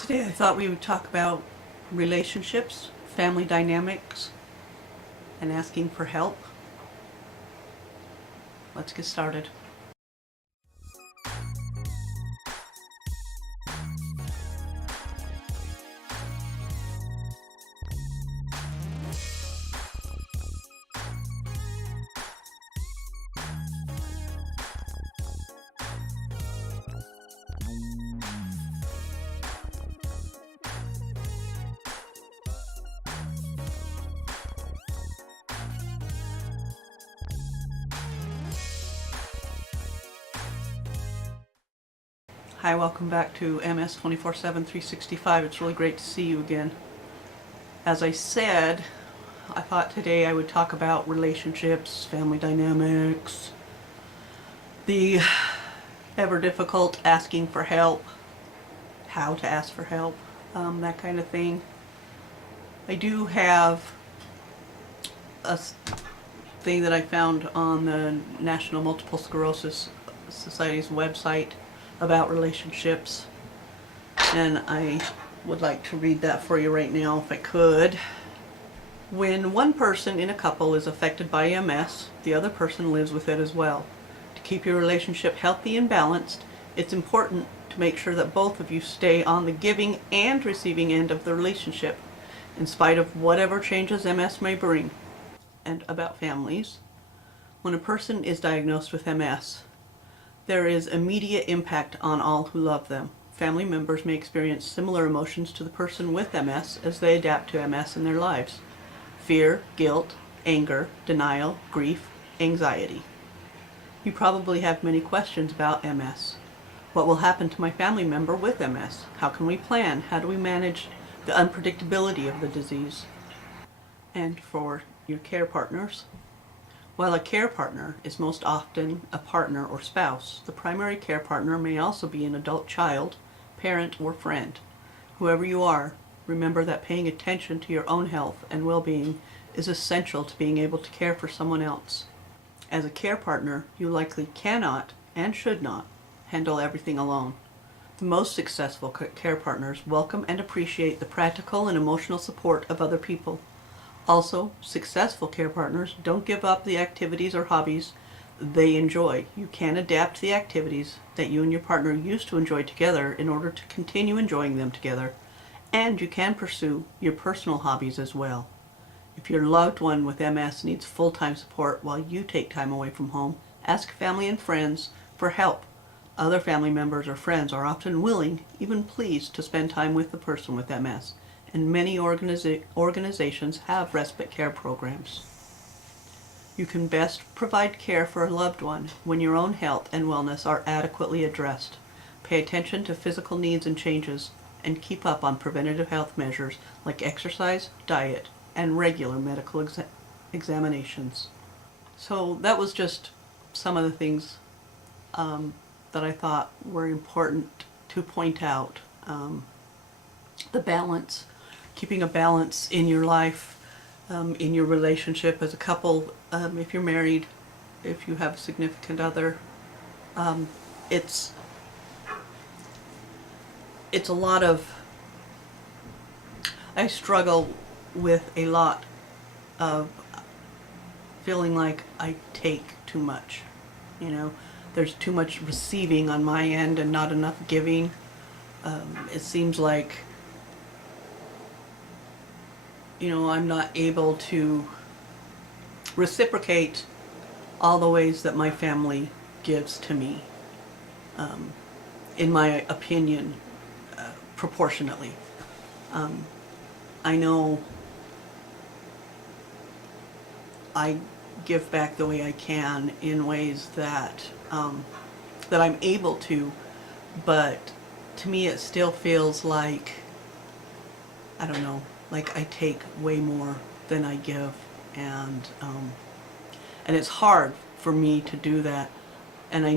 Today I thought we would talk about relationships, family dynamics, and asking for help. Let's get started. Hi, welcome back to MS 24/7 365. It's really great to see you again. As I said, I thought today I would talk about relationships, family dynamics, the ever difficult asking for help, how to ask for help, that kind of thing. I do have a thing that I found on the National Multiple Sclerosis Society's website about relationships, and I would like to read that for you right now if I could. When one person in a couple is affected by MS, the other person lives with it as well. To keep your relationship healthy and balanced, it's important to make sure that both of you stay on the giving and receiving end of the relationship, in spite of whatever changes MS may bring. And about families, when a person is diagnosed with MS, there is immediate impact on all who love them. Family members may experience similar emotions to the person with MS as they adapt to MS in their lives: fear, guilt, anger, denial, grief, anxiety. You probably have many questions about MS. What will happen to my family member with MS? How can we plan? How do we manage the unpredictability of the disease? And for your care partners, while a care partner is most often a partner or spouse, the primary care partner may also be an adult child, parent, or friend. Whoever you are, remember that paying attention to your own health and well-being is essential to being able to care for someone else. As a care partner, you likely cannot and should not handle everything alone. The most successful care partners welcome and appreciate the practical and emotional support of other people. Also, successful care partners don't give up the activities or hobbies they enjoy. You can adapt the activities that you and your partner used to enjoy together in order to continue enjoying them together, and you can pursue your personal hobbies as well. If your loved one with MS needs full-time support while you take time away from home, ask family and friends for help. Other family members or friends are often willing, even pleased, to spend time with the person with MS. And many organizations have respite care programs. You can best provide care for a loved one when your own health and wellness are adequately addressed. Pay attention to physical needs and changes, and keep up on preventative health measures like exercise, diet, and regular medical examinations. So that was just some of the things that I thought were important to point out. The balance, keeping a balance in your life, in your relationship as a couple, if you're married, if you have a significant other. It's a lot of, I struggle with a lot of feeling like I take too much. There's too much receiving on my end and not enough giving. It seems like I'm not able to reciprocate all the ways that my family gives to me, in my opinion, proportionately. I know I give back the way I can in ways that I'm able to, but to me it still feels like, I don't know, like I take way more than I give, and it's hard for me to do that, and I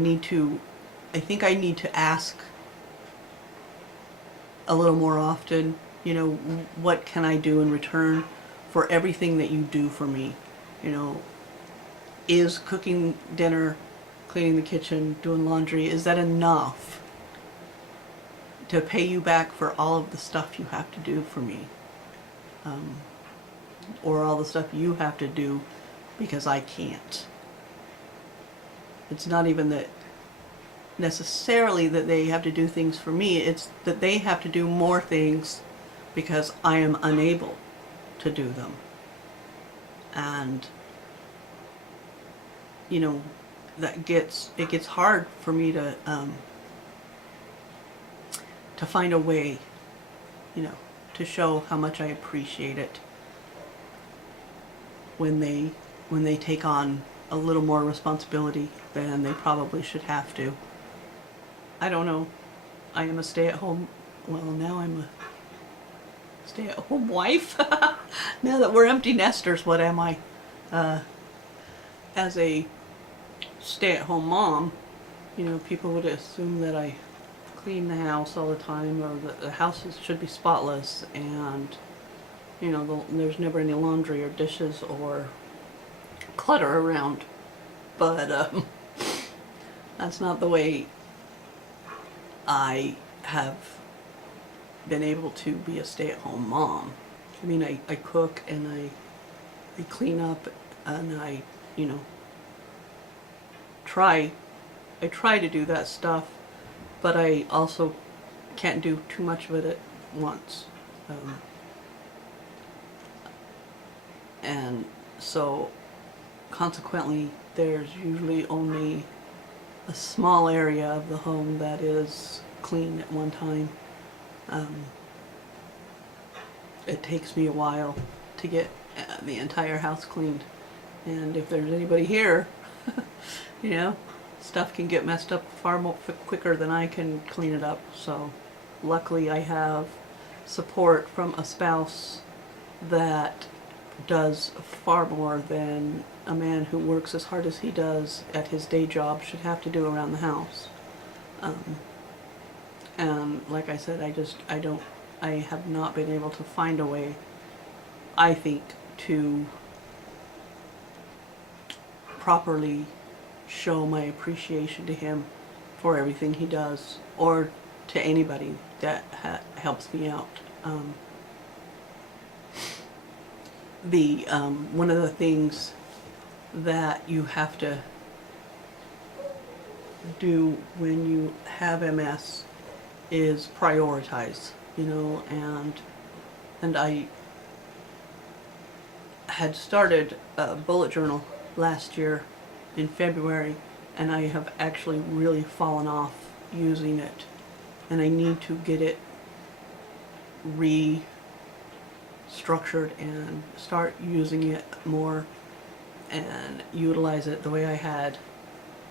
think I need to ask a little more often, what can I do in return for everything that you do for me? Is cooking dinner, cleaning the kitchen, doing laundry, is that enough? to pay you back for all of the stuff you have to do for me, or all the stuff you have to do because I can't. It's not even that necessarily that they have to do things for me, it's that they have to do more things because I am unable to do them. And you know, it gets hard for me to find a way, you know, to show how much I appreciate it when they take on a little more responsibility than they probably should have to. I don't know. I am a stay-at-home, well, now I'm a stay-at-home wife. Now that we're empty nesters, what am I? As a stay-at-home mom, you know, people would assume that I clean the house all the time, or that the house should be spotless, and you know, there's never any laundry or dishes or clutter around. But that's not the way I have been able to be a stay-at-home mom. I mean, I cook and I clean up and I, you know, try to do that stuff, but I also can't do too much of it at once. And so consequently there's usually only a small area of the home that is clean at one time. It takes me a while to get the entire house cleaned, and if there's anybody here, you know, stuff can get messed up far more quicker than I can clean it up. So luckily I have support from a spouse that does far more than a man who works as hard as he does at his day job should have to do around the house. And like I said, I have not been able to find a way, I think, to properly show my appreciation to him for everything he does, or to anybody that helps me out. One of the things that you have to do when you have MS is prioritize, you know, and I had started a bullet journal last year in February, and I have actually really fallen off using it, and I need to get it restructured and start using it more and utilize it the way I had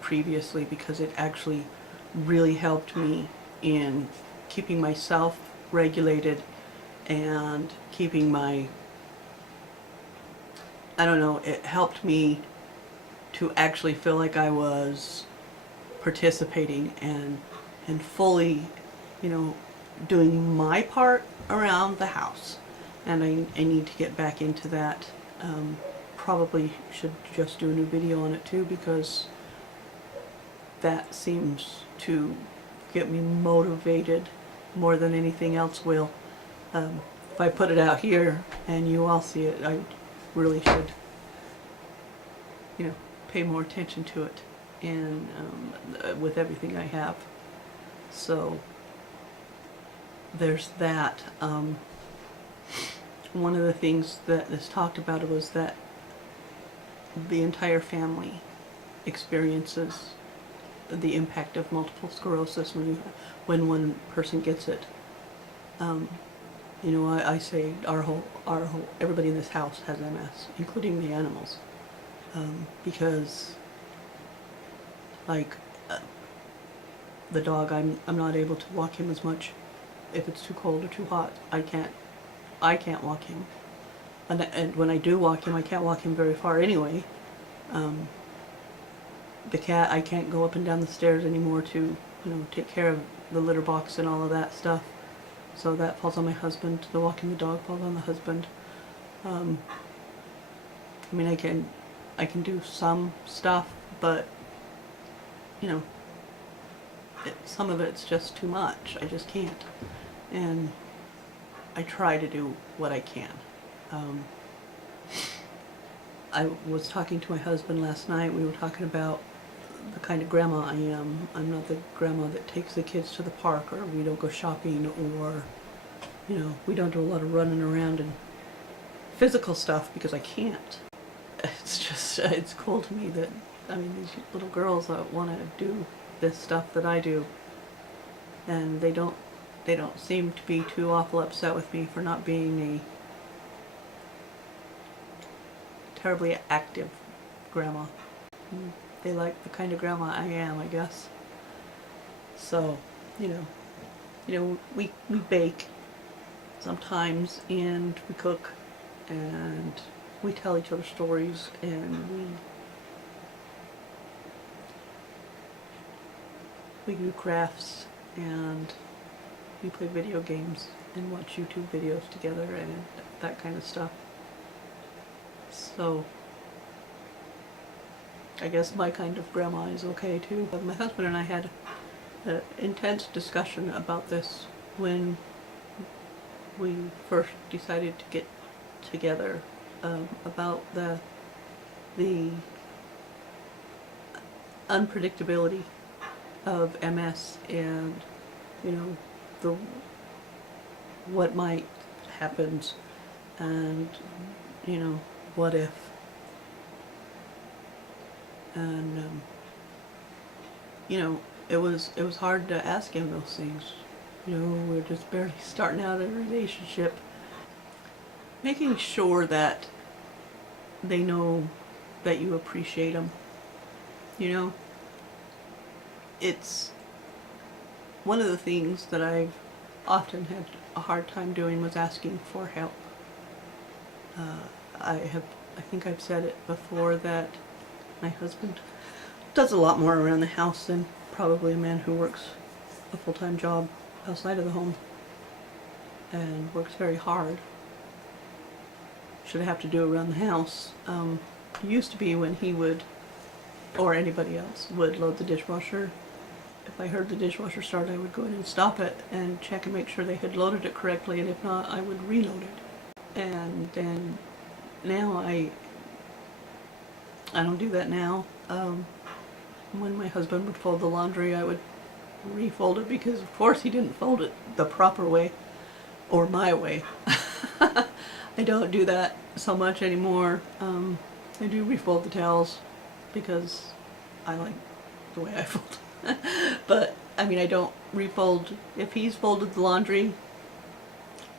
previously, because it actually really helped me in keeping myself regulated and keeping my, I don't know, it helped me to actually feel like I was participating and fully, you know, doing my part around the house. And I need to get back into that. Probably should just do a new video on it too, because that seems to get me motivated more than anything else will. If I put it out here and you all see it, I really should, you know, pay more attention to it, and with everything I have. So there's that. One of the things that is talked about was that the entire family experiences the impact of multiple sclerosis when one person gets it. You know, I say everybody in this house has MS, including the animals, because like the dog, I'm not able to walk him as much if it's too cold or too hot. I can't walk him, and when I do walk him, I can't walk him very far anyway. The cat, I can't go up and down the stairs anymore to, you know, take care of the litter box and all of that stuff. So that falls on my husband. The walking the dog falls on the husband. I mean, I can do some stuff, but you know, some of it's just too much. I just can't. And I try to do what I can. I was talking to my husband last night. We were talking about the kind of grandma I am. I'm not the grandma that takes the kids to the park, or we don't go shopping, or, you know, we don't do a lot of running around and physical stuff because I can't. It's just, it's cool to me that, I mean, these little girls want to do this stuff that I do, and they don't seem to be too awful upset with me for not being a terribly active grandma. They like the kind of grandma I am, I guess. So, you know, we bake sometimes, and we cook, and we tell each other stories, and we do crafts, and we play video games and watch YouTube videos together and that kind of stuff. So I guess my kind of grandma is okay too. But my husband and I had an intense discussion about this when we first decided to get together, about the unpredictability of MS, and, you know, what might happen, and, you know, what if. And you know, it was hard to ask him those things. You know, we're just barely starting out a relationship. Making sure that they know that you appreciate them. You know, it's one of the things that I've often had a hard time doing was asking for help. I think I've said it before that my husband does a lot more around the house than probably a man who works a full-time job outside of the home, and works very hard. Should have to do around the house. It used to be when he would, or anybody else, would load the dishwasher. If I heard the dishwasher start, I would go in and stop it and check and make sure they had loaded it correctly, and if not, I would reload it. And then now I don't do that now. When my husband would fold the laundry, I would refold it, because of course he didn't fold it the proper way, or my way. I don't do that so much anymore. I do refold the towels because I like the way I fold. But I mean, I don't refold. If he's folded the laundry,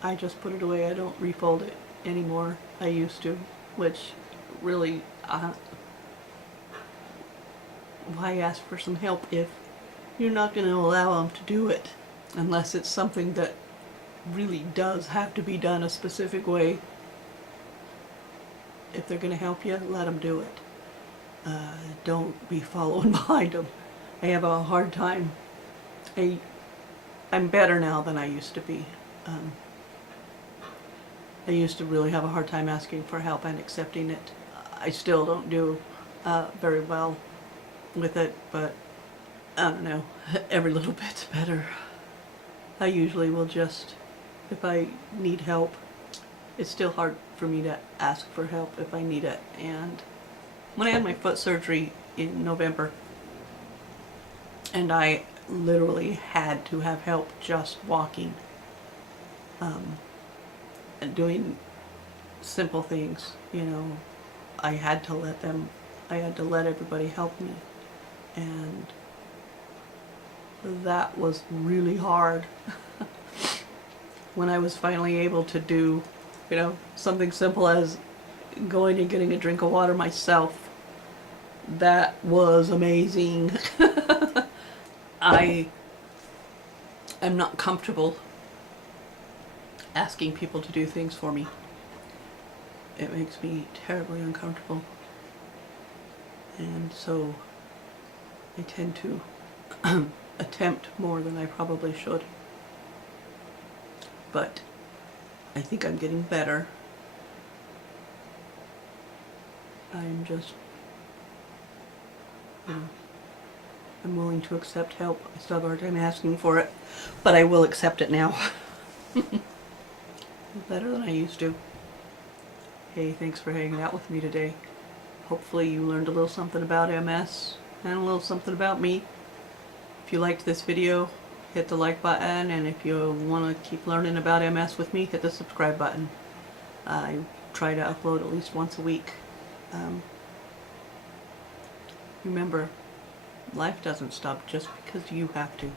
I just put it away. I don't refold it anymore. I used to, which really, why ask for some help if you're not going to allow them to do it, unless it's something that really does have to be done a specific way. If they're going to help you, let them do it. Don't be following behind them. I have a hard time. I'm better now than I used to be. I used to really have a hard time asking for help and accepting it. I still don't do very well with it, but I don't know, every little bit's better. I usually will just, if I need help, it's still hard for me to ask for help if I need it. And when I had my foot surgery in November, and I literally had to have help just walking, and doing simple things, you know, I had to let everybody help me. And that was really hard. When I was finally able to do, you know, something simple as going and getting a drink of water myself, that was amazing. I am not comfortable asking people to do things for me. It makes me terribly uncomfortable. And so I tend to attempt more than I probably should. But I think I'm getting better. I'm just, you know, I'm willing to accept help. I still have a hard time asking for it, but I will accept it now. Better than I used to. Hey, thanks for hanging out with me today. Hopefully you learned a little something about MS and a little something about me. If you liked this video, hit the like button, and if you want to keep learning about MS with me, hit the subscribe button. I try to upload at least once a week. Remember, life doesn't stop just because you have to.